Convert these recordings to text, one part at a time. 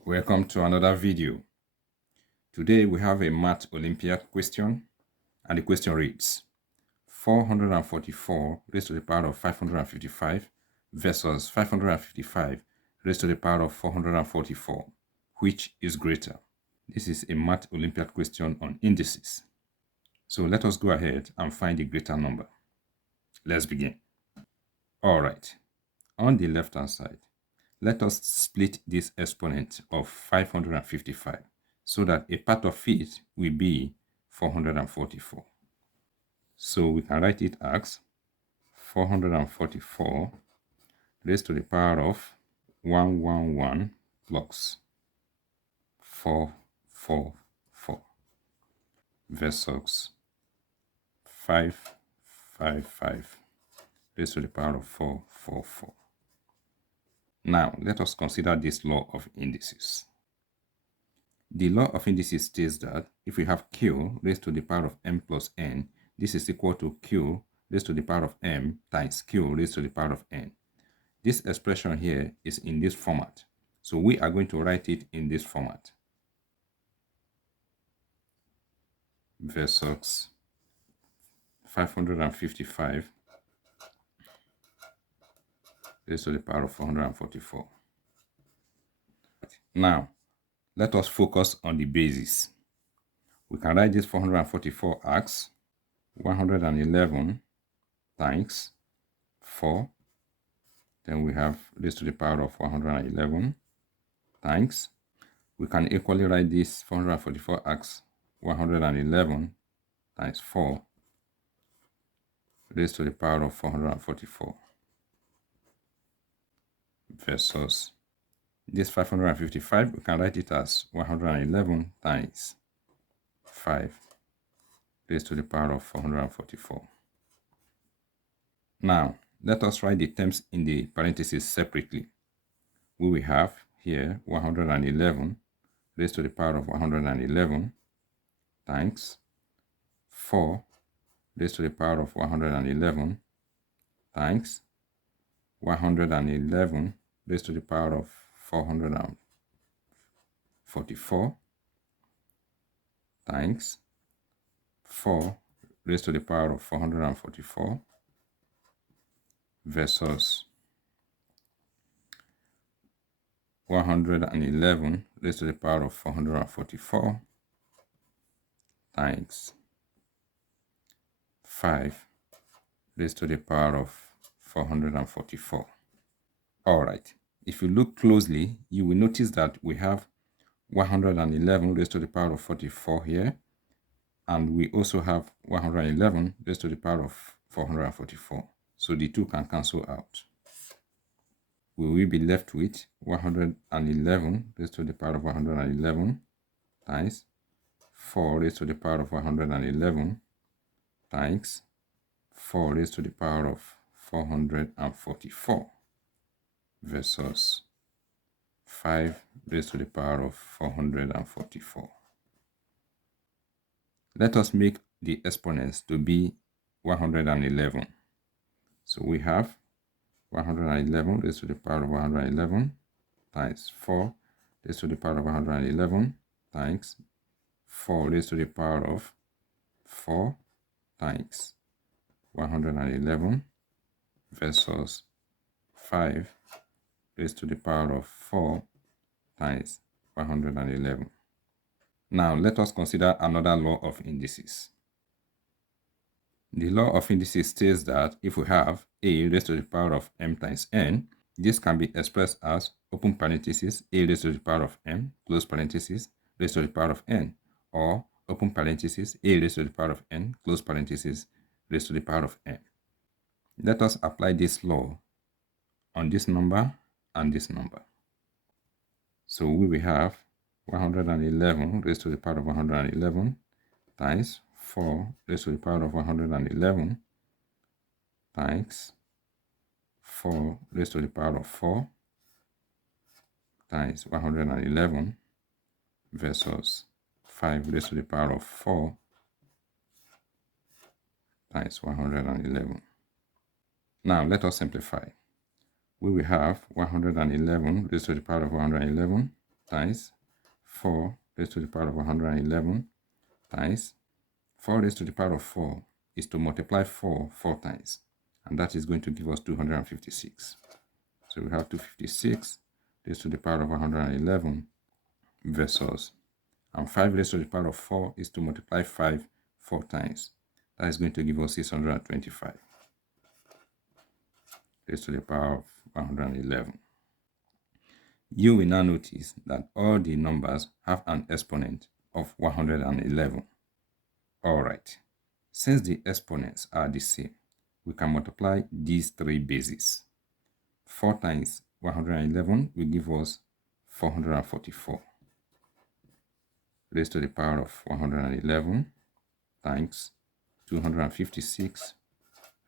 Welcome to another video. Today we have a math Olympiad question, and the question reads 444 raised to the power of 555 versus 555 raised to the power of 444. Which is greater? This is a math Olympiad question on indices. So let us go ahead and find the greater number. Let's begin. Alright, on the left hand side, let us split this exponent of 555 so that a part of it will be 444. So we can write it as 444 raised to the power of 111 plus 444 versus 555 raised to the power of 444. Now, let us consider this law of indices. The law of indices states that if we have q raised to the power of m plus n, this is equal to q raised to the power of m times q raised to the power of n. This expression here is in this format, so we are going to write it in this format. Versus 555 raised to the power of 444. Now, let us focus on the basis. We can write this 444 as 111 times 4. Then we have raised to the power of 111 times. We can equally write this 444 as 111 times 4 raised to the power of 444 versus this 555, we can write it as 111 times 5 raised to the power of 444. Now, let us write the terms in the parentheses separately. We will have here 111 raised to the power of 111 times 4 raised to the power of 111 times 111 raised to the power of 444 times 4 raised to the power of 444 versus 111 raised to the power of 444 times 5 raised to the power of 444. All right. If you look closely, you will notice that we have 111 raised to the power of 44 here, and we also have 111 raised to the power of 444. So the two can cancel out. We will be left with 111 raised to the power of 111 times 4 raised to the power of 111 times 4 raised to the power of 444 versus 5 raised to the power of 444. Let us make the exponents to be 111. So we have 111 raised to the power of 111 times 4 raised to the power of 111 times 4 raised to the power of 4 times 111 versus 5 raised to the power of 4 times 111. Now let us consider another law of indices. The law of indices states that if we have a raised to the power of m times n, this can be expressed as open parenthesis a raised to the power of m close parenthesis raised to the power of n, or open parenthesis a raised to the power of n close parenthesis raised to the power of n. Let us apply this law on this number and this number. So we will have 111 raised to the power of 111 times 4 raised to the power of 111 times 4 raised to the power of 4 times 111 versus 5 raised to the power of 4 times 111. Now let us simplify. We will have 111 raised to the power of 111 times 4 raised to the power of 111 times 4 raised to the power of 4 is to multiply 4 times, and that is going to give us 256. So we have 256 raised to the power of 111 versus, and 5 raised to the power of 4 is to multiply 5 4 times. That is going to give us 625 raised to the power of 111. You will now notice that all the numbers have an exponent of 111. Alright, since the exponents are the same, we can multiply these three bases. 4 times 111 will give us 444 raised to the power of 111 times 256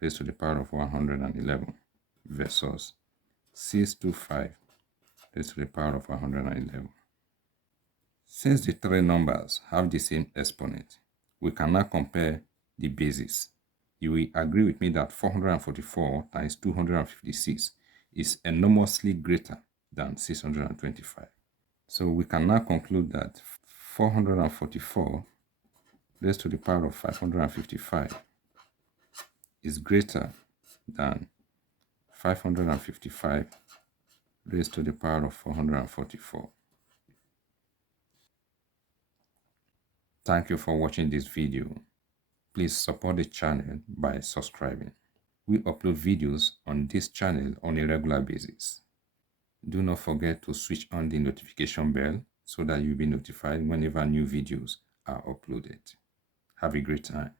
raised to the power of 111 versus 625 raised to the power of 111. Since the three numbers have the same exponent, we can now compare the bases. You will agree with me that 444 times 256 is enormously greater than 625. So we can now conclude that 444 raised to the power of 555 is greater than 555 raised to the power of 444. Thank you for watching this video. Please support the channel by subscribing. We upload videos on this channel on a regular basis. Do not forget to switch on the notification bell so that you'll be notified whenever new videos are uploaded. Have a great time.